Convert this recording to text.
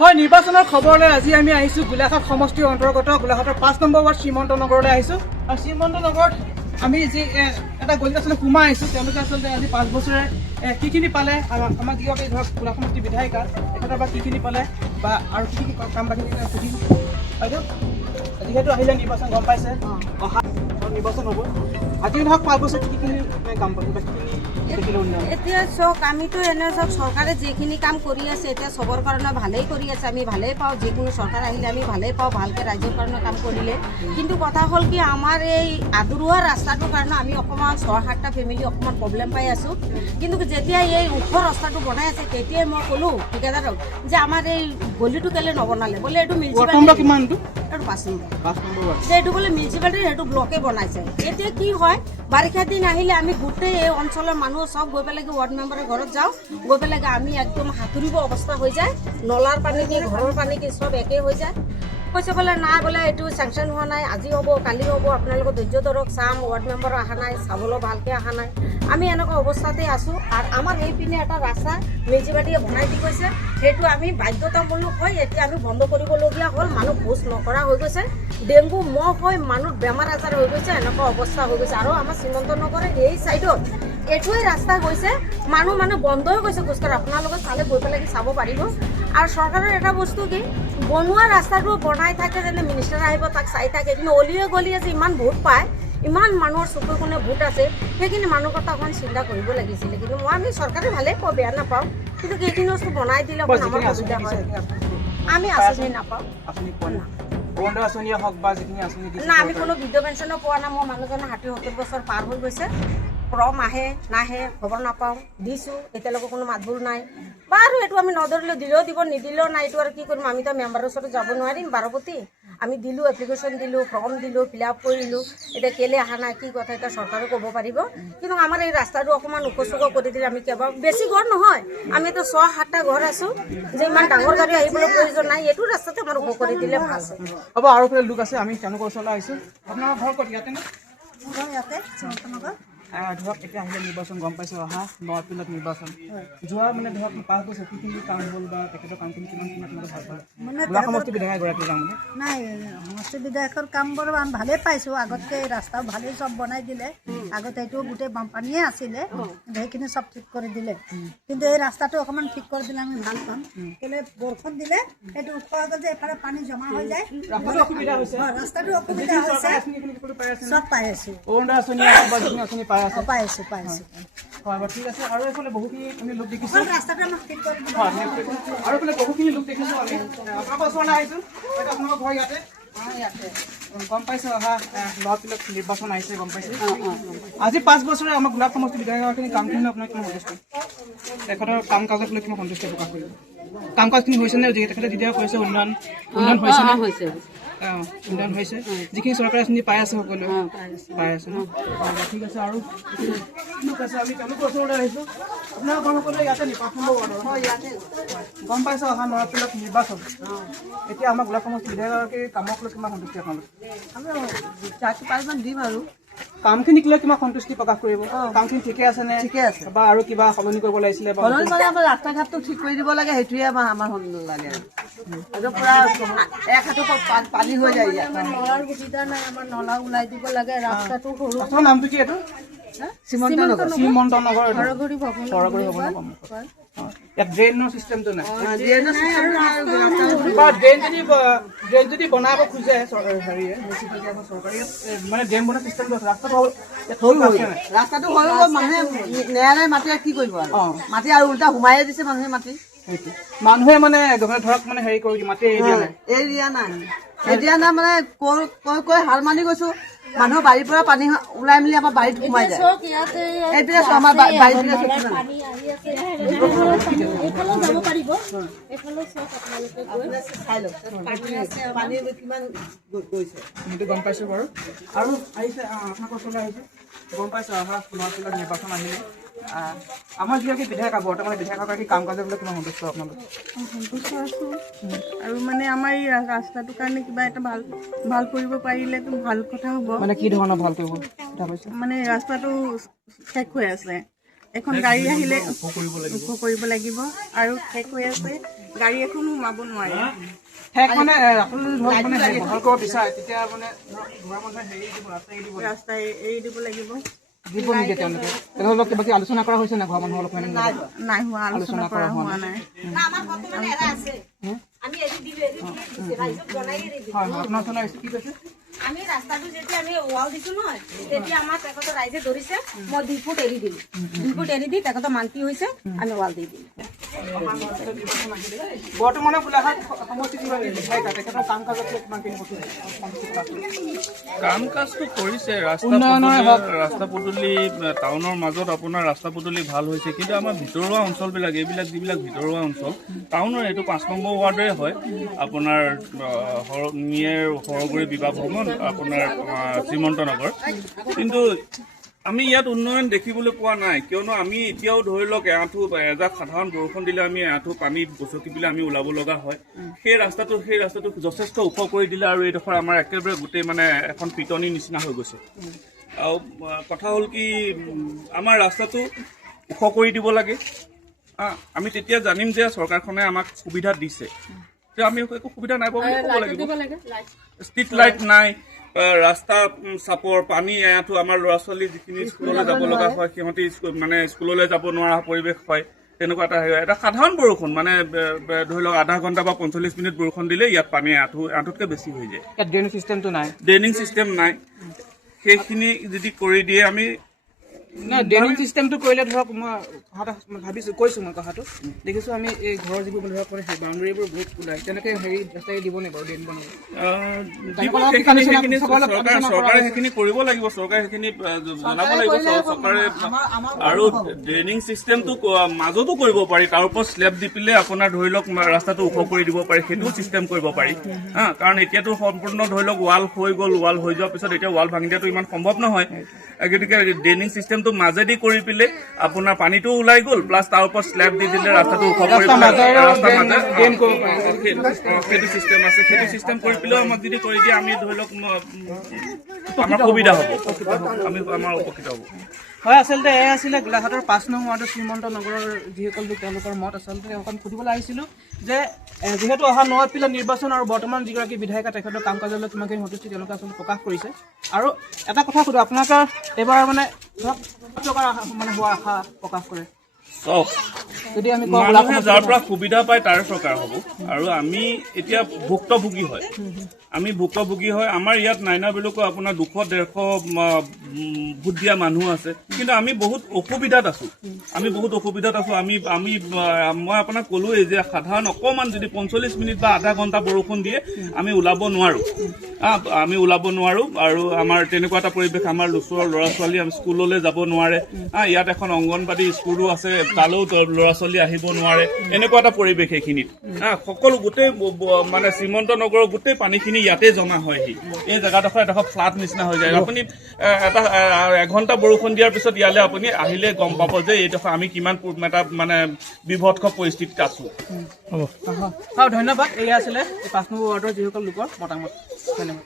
হয়, নিৰ্বাচনৰ খবৰলৈ আজি আমি আহিছোঁ গোলাঘাট সমষ্টিৰ অন্তৰ্গত গোলাঘাটৰ 5 নম্বৰ ৱাৰ্ড শ্ৰীমন্ত নগৰলৈ আহিছোঁ। আৰু শ্ৰীমন্ত নগৰত আমি যি এটা গলিত আচলতে সোমাই আহিছোঁ, তেওঁলোকে আচলতে আজি 5 বছৰে কিখিনি পালে, আমাক যিগৰাকী ধৰক গোলাঘাট সমষ্টিৰ বিধায়িকা তেখেতৰ পৰা কিখিনি পালে বা আৰু কি কি কাম বাকী সুধিম। বাইদেউ, যিহেতু আহিলে নিৰ্বাচন গম পাইছে, অহা নিৰ্বাচন হ'ব, আজি ধৰক 5 বছৰ কিখিনি কাম পালে বা কিখিনি এতিয়া চাওক, আমিতো এনে চাওক চৰকাৰে যিখিনি কাম কৰি আছে এতিয়া চবৰ কাৰণে ভালেই কৰি আছে, আমি ভালেই পাওঁ। যিকোনো চৰকাৰ আহিলে আমি ভালেই পাওঁ, ভালকৈ ৰাইজৰ কাৰণে কাম কৰিলে। কিন্তু কথা হ'ল কি, আমাৰ এই আদৰুৱা ৰাস্তাটোৰ কাৰণে আমি অকণমান 6-7টা ফেমিলি অকণমান প্ৰব্লেম পাই আছোঁ। কিন্তু যেতিয়া এই ওখ ৰাস্তাটো বনাই আছে তেতিয়াই মই ক'লোঁ ঠিকাদাৰক যে আমাৰ এই গলিটো কেলৈ নবনালে, বোলে এইটো মিউনিচিপালিটি এইটো বোলে মিউনিচিপালিটি সেইটো ব্লকে বনাইছে। এতিয়া কি হয়, বাৰিষা দিন আহিলে আমি গোটেই এই অঞ্চলৰ মানুহ সব গৈ পেলাই ৱাৰ্ড মেম্বাৰৰ ঘৰত যাওঁ, গৈ পেলাই আমি একদম সাঁতুৰিব অৱস্থা হৈ যায়, নলাৰ পানী কি ঘৰৰ পানী কি সব একেই হৈ যায়। কৈছে বোলে নাই, বোলে এইটো চেংচন হোৱা নাই, আজি হ'ব কালি হ'ব, আপোনালোকৰ ধৈৰ্য ধৰক, চাম। ৱাৰ্ড মেম্বাৰো অহা নাই, চাবলৈ ভালকৈ অহা নাই, আমি এনেকুৱা অৱস্থাতে আছোঁ। আৰু আমাৰ এইপিনে এটা ৰাস্তা মিউনিচিপালিটিয়ে বনাই দি গৈছে, সেইটো আমি বাধ্যতামূলক হয় এতিয়া আমি বন্ধ কৰিবলগীয়া হ'ল। মানুহ খোজ নকৰা হৈ গৈছে, ডেংগু মহ হৈ মানুহ বেমাৰ আজাৰ হৈ গৈছে, এনেকুৱা অৱস্থা হৈ গৈছে। আৰু আমাৰ শ্ৰীমন্ত নগৰৰ এই চাইডত এইটোৱে ৰাস্তা গৈছে, মানুহ বন্ধ হৈ গৈছে খোজকাঢ়া। আপোনালোকে চালে গৈ পেলাই চাব পাৰিব। আৰু চৰকাৰৰ এটা বস্তু কি, বনোৱা ৰাস্তাটো বনাই থাকে, যেনে মিনিষ্টাৰ আহিব তাক চাই থাকে, কিন্তু অলিয়ে গলিয়ে যে ইমান ভোট পায়, ইমান মানুহৰ চকুৰ কোণে ভোট আছে, সেইখিনি মানুহৰ কথা অকণমান চিন্তা কৰিব লাগিছিলে। কিন্তু আমি চৰকাৰে ভালেই পাওঁ, বেয়া নাপাওঁ, কিন্তু এইখিনি বস্তু বনাই দিলে অকণ আমাৰ সুবিধা হয়। আমি আঁচনি নাপাওঁ না, আমি কোনো বৃদ্ধ পেঞ্চনো পোৱা নাই। মোৰ মানুহজনৰ 60-70 বছৰ পাৰ হৈ গৈছে, ফৰ্ম আহে নাহে খবৰ নাপাওঁ, দিছোঁ এতিয়ালৈকে কোনো মাতবোল নাই। বাৰু এইটো আমি নধৰিলেও দিলেও দিব, নিদিলেও নাই, এইটো আৰু কি কৰিম। আমিতো মেম্বাৰৰ ওচৰত যাব নোৱাৰিম বাৰপতি। আমি দিলোঁ, এপ্লিকেশ্যন দিলোঁ, ফৰ্ম দিলোঁ, ফিল আপ কৰিলোঁ, এতিয়া কেলৈ অহা নাই কি কথা এতিয়া চৰকাৰে ক'ব পাৰিব। কিন্তু আমাৰ এই ৰাস্তাটো অকণমান ওখ চোখ কৰি দিলে আমি কেৱল বেছি ঘৰ নহয়, আমিতো 6-7টা ঘৰ আছোঁ, যে ইমান ডাঙৰ গাড়ী আহিবলৈ প্ৰয়োজন নাই, এইটো ৰাস্তাতে আমাৰ ওখ কৰি দিলে ভাল হয়। হ'ব, আৰু ফালে লোক আছে, আমি তেওঁলোকৰ ওচৰলৈ আহিছোঁ। আপোনাৰ ঘৰ ক'ত? ইয়াতে নে? ইয়াতে শ্ৰীমন্তনগৰ। ধৰক এতিয়া আহিলে নিৰ্বাচন গম পাইছে, অহা 9 এপ্ৰিলত নিৰ্বাচন। যোৱা ধৰক 5 বছৰ কিখিনি কাম হ'ল বা তেখেতৰ কামখিনি কিমান ভাল পায়? গোলাঘাট সমষ্টি বিধায়ক এগৰাকীৰ কাম নাই, সমষ্টি বিধায়কৰ কাম বাৰু আমি ভালেই পাইছোঁ। আগতকে ৰাস্তাও ভালেই চব বনাই দিলে। আগতে এইটো গোটেই বানপানীয়ে আছিলে, সেইখিনি চব ঠিক কৰি দিলে। কিন্তু এই ৰাস্তাটো অকণমান ঠিক কৰি দিলে আমি ভাল পাম। কেলে বৰষুণ দিলে সেইটো ওখ হৈ গ'ল যে এইফালে পানী জমা হৈ যায়, ৰাস্তাটো অসুবিধা হৈছে, চব পাই আছোঁ। পাই আছোঁ। হয়, ঠিক আছে। আৰু এইফালে বহুখিনি আমি লোক দেখিছোঁ, ৰাস্তাটো আমাক ঠিক কৰি দিব। আৰু এইফালে বহুখিনি লোক দেখিছোঁ আমি। আপোনালোকৰ ওচৰলৈ আহিছোঁ, আপোনালোকৰ ঘৰ ইয়াতে গম পাইছে, অহা 9 এপ্ৰিলত নিৰ্বাচন আহিছে গম পাইছে। আজি 5 বছৰে আমাৰ গোলাঘাট সমষ্টি বিধায়কখিনি কামখিনি আপোনাৰ কিমান সন্তুষ্ট? তেখেতৰ কাম কাজক লৈ কিমান সন্তুষ্টি প্ৰকাশ কৰিব? কাম কাজখিনি হৈছেনে? তেখেতে যেতিয়া কৈছে উন্নয়ন হৈছেনে? উন্নয়ন হৈছে, যিখিনি চৰকাৰে আঁচনি পাই আছে সকলোৱে পাই আছে ন? ঠিক আছে। আৰু ঠিক আছে, আমি তেওঁলোকৰ ওচৰলৈ আহিছোঁ। আপোনাৰ ঘৰ সকলোৱে ইয়াতে নি 5 নম্বৰ ৱাৰ্ডৰ? হয়, ইয়াতে গম পাইছে, অহা 9 এপ্ৰিলত নিৰ্বাচন। এতিয়া আমাৰ গোলাঘাট সমষ্টি বিধায়কগৰাকীৰ কামক লৈ কিমান সন্তুষ্টি আপোনালোক? আমি 4-5মান দিম আৰু কামখিনিক লৈ কিমান সন্তুষ্টি প্ৰকাশ কৰিব? কামখিনি ঠিকে আছে নে? ঠিকে আছে। বা আৰু কিবা সলনি কৰিব লাগিছিলে? সলনি মানে আমাৰ ৰাস্তা ঘাটটো ঠিক কৰি দিব লাগে, সেইটোৱে আমাৰ লাগে। আৰু পুৰা এক হাঁটু পানী হৈ যায় ইয়াত। নলাৰ সুবিধা নাই, আমাৰ নলা ওলাই দিব লাগে, ৰাস্তাটো সৰু। আপোনাৰ নামটো কি এইটো? শ্ৰীমন্ত নগৰ। সৰগুৰি ভৱন। ইয়াত ড্ৰেইনৰ চিষ্টেমটো নাই। ড্ৰেইন যদি বনাব খোজে হেৰিয়ে চৰকাৰী, মানে ড্ৰেইন বনোৱা চিষ্টেমটো আছে, ৰাস্তাটো হৈ গ'ল, মানুহে নেয়াৰে মাটি কি কৰিব আৰু মাটি আৰু উল্টা সোমাইয়ে দিছে মানুহে মাটি। মানুহে মানে ধৰক হেৰি কৰি মাটি এৰি দিয়া নাই মানে কৈ হাল মানি গৈছো। মানুহৰ বাৰীৰ পৰা পানী ওলাই মেলি আমাৰ বাৰীত সোমাই যায়। এইপিনে আমাৰ বাৰীত গম পাইছো বাৰু। আৰু আহিছে আপোনালোকৰ ওচৰলৈ আহিছে, গম পাইছো অহা 9 এপ্ৰিলত নিৰ্বাচন আহিলে আমাৰ যিগৰাকী বিধায়ক বৰ্তমান বিধায়কগৰাকী কাম কাজৰ বোলে কিমান সন্তুষ্ট আপোনালোক? সন্তুষ্ট আছোঁ। আৰু আমাৰ এই ৰাস্তাটোৰ কাৰণে কিবা এটা ভাল কৰিব পাৰিলেতো ভাল কথা হ'ব। মানে কি ধৰণৰ ভাল কৰিব? মানে ৰাস্তাটো ঠেক হৈ আছে, এখন গাড়ী আহিলে ওখ কৰিব লাগিব আৰু ঠেক হৈ আছে। গাড়ী এখনো সোমাব নোৱাৰে। ঠেক মানে আপোনালোকে ধৰক মানে হেৰি বহল কৰিব বিচাৰে তেতিয়া মানে ধৰক ঘৰৰ মানুহে হেৰি দিব ৰাস্তা এৰি দিব ৰাস্তা এৰি দিব লাগিব। দিব নেকি তেওঁলোকে তেনেহ'লে কিবা কি আলোচনা কৰা হৈছে নে ঘৰৰ মানুহৰ লগত নাই হোৱা, আলোচনা কৰা হোৱা নাই। হয় আপোনাৰ ওচৰলৈ আহিছে কি কৈছে আমি ৰাস্তাটো যেতিয়া আমি ৱাল দিছো নহয় তেতিয়া আমাৰ তেখেতৰ ৰাইজে ধৰিছে মই 2 ফুট এৰি দিলো 2 ফুট এৰি দি তেখেতৰ মান্তি হৈছে আমি ৱাল দি দিলো। বৰ্তমানে গোলাঘাট সমষ্টিত যিমান বিধায়িকা তেখেতৰ কাম কাজত কিমানখিনি কাম কাজটো কৰিছে, ৰাস্তা পদূলি টাউনৰ মাজত আপোনাৰ ৰাস্তা পদূলি ভাল হৈছে, কিন্তু আমাৰ ভিতৰুৱা অঞ্চলবিলাক এইবিলাক যিবিলাক ভিতৰুৱা অঞ্চল টাউনৰ এইটো 5 নম্বৰ ৱাৰ্ডৰে হয় আপোনাৰ নিয়েৰ সৰগুৰি বিবাহ ভৱন আপোনাৰ শ্ৰীমন্ত নগৰ, কিন্তু আমি ইয়াত উন্নয়ন দেখিবলৈ পোৱা নাই। কিয়নো আমি এতিয়াও ধৰি লওক এআঁঠু এজাক সাধাৰণ বৰষুণ দিলে আমি এআঁঠু পানীত গচকি পেলাই আমি ওলাব লগা হয়। সেই ৰাস্তাটো যথেষ্ট ওখ কৰি দিলে আৰু এইডোখৰ আমাৰ একেবাৰে গোটেই মানে এখন পিটনিৰ নিচিনা হৈ গৈছে। আৰু কথা হ'ল কি আমাৰ ৰাস্তাটো ওখ কৰি দিব লাগে। আমি তেতিয়া জানিম যে চৰকাৰখনে আমাক সুবিধা দিছে, যে আমি একো সুবিধা নাই পোৱা বুলি ক'ব লাগিব। ষ্ট্ৰীট লাইট নাই, ৰাস্তা চাপৰ, পানী এআঁঠু, আমাৰ ল'ৰা ছোৱালী যিখিনি স্কুললৈ যাব লগা হয় সিহঁতি মানে স্কুললৈ যাব নোৱাৰা পৰিৱেশ হয়। তেনেকুৱা এটা সাধাৰণ বৰষুণ মানে ধৰি লওক আধা ঘণ্টা বা 45 মিনিট বৰষুণ দিলে ইয়াত পানী আঁঠুতকৈ বেছি হৈ যায়। ড্ৰেইনিং চিষ্টেমটো নাই, ড্ৰেইনিং চিষ্টেম নাই। সেইখিনি যদি কৰি দিয়ে আমি নাই ড্ৰেইনিং চিষ্টেমটো কৰিলে ধৰক মই ভাবিছোঁ কৈছোঁ মই কথাটো দেখিছোঁ আমি এই ঘৰৰ যিবোৰ ধৰক মানে সেই বাউণ্ডেৰীবোৰ বহুত ওলাই তেনেকৈ হেৰি ৰাস্তাই দিব নে বাৰু ড্ৰেইন বনাব চৰকাৰে সেইখিনি কৰিব লাগিব, চৰকাৰে সেইখিনি জনাব লাগিব চৰকাৰে। আৰু ড্ৰেইনিং চিষ্টেমটো মাজতো কৰিব পাৰি, তাৰ ওপৰত স্লেব দি পেলাই আপোনাৰ ধৰি লওক ৰাস্তাটো ওখ কৰি দিব পাৰি, সেইটোও চিষ্টেম কৰিব পাৰি। কাৰণ এতিয়াতো সম্পূৰ্ণ ধৰি লওক ৱাল হৈ গ'ল, ৱাল হৈ যোৱাৰ পিছত এতিয়া ৱাল ভাঙি দিয়াটো ইমান সম্ভৱ নহয়। গতিকে ড্ৰেইনিং চিষ্টেমটো মাজেদি কৰি পেলাই আপোনাৰ পানীটো ওলাই গ'ল, প্লাছ তাৰ ওপৰত স্লেব দি দিলে ৰাস্তাটো ওখ কৰি সেইটো চিষ্টেম আছে, সেইটো চিষ্টেম কৰি পেলাইও আমাক যদি কৰি দিয়ে আমি ধৰি লওক আমাৰ সুবিধা হ'ব, আমাৰ উপকৃত হ'ব। হয় আচলতে এয়া আছিলে গোলাঘাটৰ 5 নং ৱাৰ্ডৰ শ্ৰীমন্ত নগৰৰ যিসকল লোক তেওঁলোকৰ মত। আচলতে অকণ সুধিবলৈ আহিছিলোঁ যে যিহেতু অহা 9 এপ্ৰিলত নিৰ্বাচন আৰু বৰ্তমান যিগৰাকী বিধায়িকা তেখেতৰ কাম কাজলৈ কিমানখিনি সন্তুষ্টি তেওঁলোকে আচলতে প্ৰকাশ কৰিছে। আৰু এটা কথা সুধো আপোনালোকৰ এইবাৰ মানে ধৰক মানে হোৱা আশা প্ৰকাশ কৰে চাওক, যদি আমি মানুহে যাৰ পৰা সুবিধা পায় তাৰ চৰকাৰ হ'ব। আৰু আমি এতিয়া ভুক্তভোগী হয়, আমাৰ ইয়াত নাইনাবিলাকো আপোনাৰ 200-150 ভোট দিয়া মানুহ আছে, কিন্তু আমি বহুত অসুবিধাত আছো। মই আপোনাক ক'লোৱেই যে সাধাৰণ অকণমান যদি 45 মিনিট বা আধা ঘণ্টা বৰষুণ দিয়ে আমি ওলাব নোৱাৰো। আৰু আমাৰ তেনেকুৱা এটা পৰিৱেশ, আমাৰ ওচৰৰ ল'ৰা ছোৱালী আমি স্কুললৈ যাব নোৱাৰে। ইয়াত এখন অংগনবাদী স্কুলো আছে, তালৈও ল'ৰা ছোৱালী আহিব নোৱাৰে। এনেকুৱা এটা পৰিৱেশ এইখিনিত সকলো গোটেই মানে শ্ৰীমন্ত নগৰৰ গোটেই পানীখিনি ইয়াতে জমা হয়হি। এই জেগাডোখৰ এডোখৰ ফ্লাড নিচিনা হৈ যায়। আপুনি এটা এঘণ্টা বৰষুণ দিয়াৰ পিছত ইয়ালৈ আপুনি আহিলে গম পাব যে এইডোখৰ আমি কিমান এটা মানে বিভৎস পৰিস্থিতিত আছো। হ'ব ধন্যবাদ। এয়া আছিলে 5 নম্বৰ ৱাৰ্ডৰ যিসকল লোকৰ মতামত। ধন্যবাদ।